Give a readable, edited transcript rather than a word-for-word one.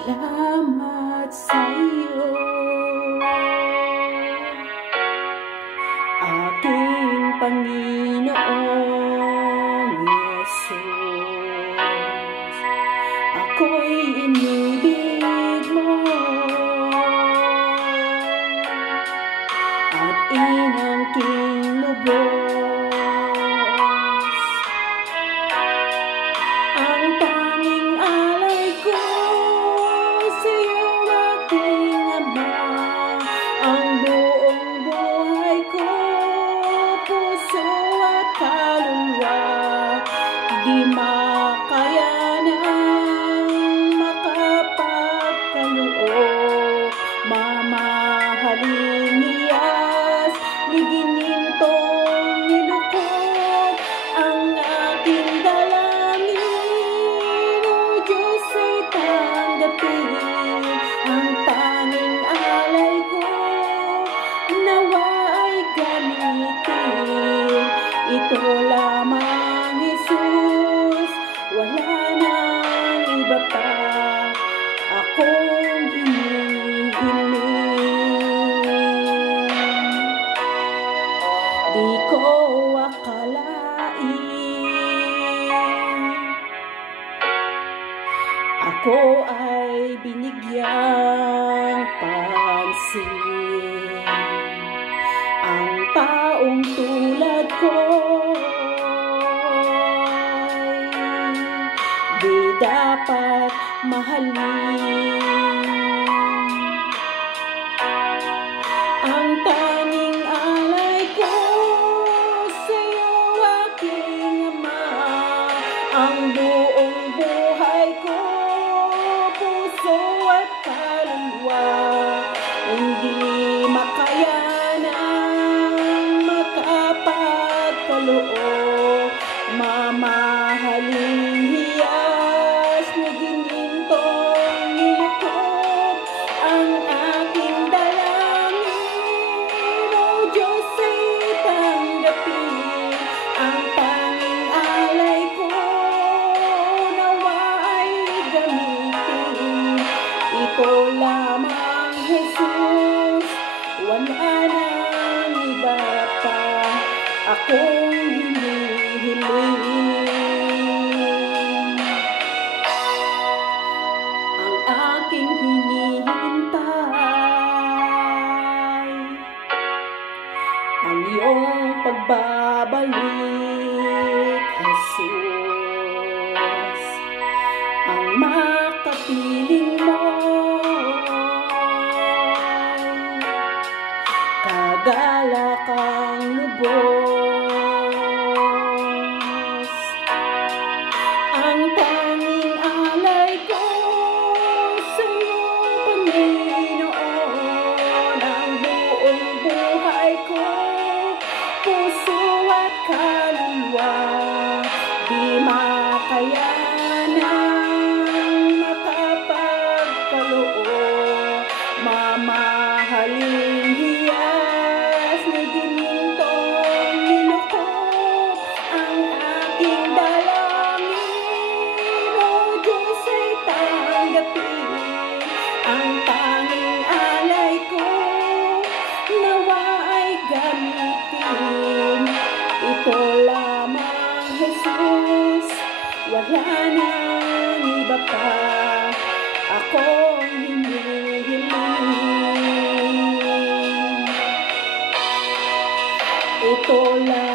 Salamat sa iyo, aking Panginoong Yesus. Ako'y inibig mo at inangking lubos. Ang tanging alay ko sa'yo, aking Ama, ang buong buhay ko, puso at kaluluwa, di makayanang makapagkaloob. Mamahaling niyas, niginintong nilukod, ang aking dalangin, O Diyos, ay tanggapin. Ang tanging alay ko, nawa ay gamitin. Ito lamang, Jesus, wala nang iba pa akong hinihiling. Di ko akalain ako ay binigyang pansin. Ang taong tulad ko di dapat mahalin. Ang tanging alay ko sa'yo, aking Ama, ang buong buhay ko, puso at kaluluwa, hindi makayanang makapagkaloob. Mamahaling hiyas, naginintong nilukod, ang aking dalangin, O Diyos, ay tanggapin. Ang tanging alay ko, nawa ay gamitin. Ito lamang, Jesus, wala nang iba pa akong hinihiling. Ang aking hinihintay, ang iyong pagbabalik, Jesus. Ang makapiling mo, kagalak ang lubos. Ang tanging alay ko sa'yo, Panginoon, ang buong buhay ko, puso at kaluluwa, di makayanang makapagkaloob. Mamahaling hiyas, naginintong nilukod, ang aking dalangin, O Diyos, ay tanggapin. Ang tanging alay ko, nawa ay gamitin. Ito lamang, Jesus, wala nang iba pa akong hinihiling. Ito lang,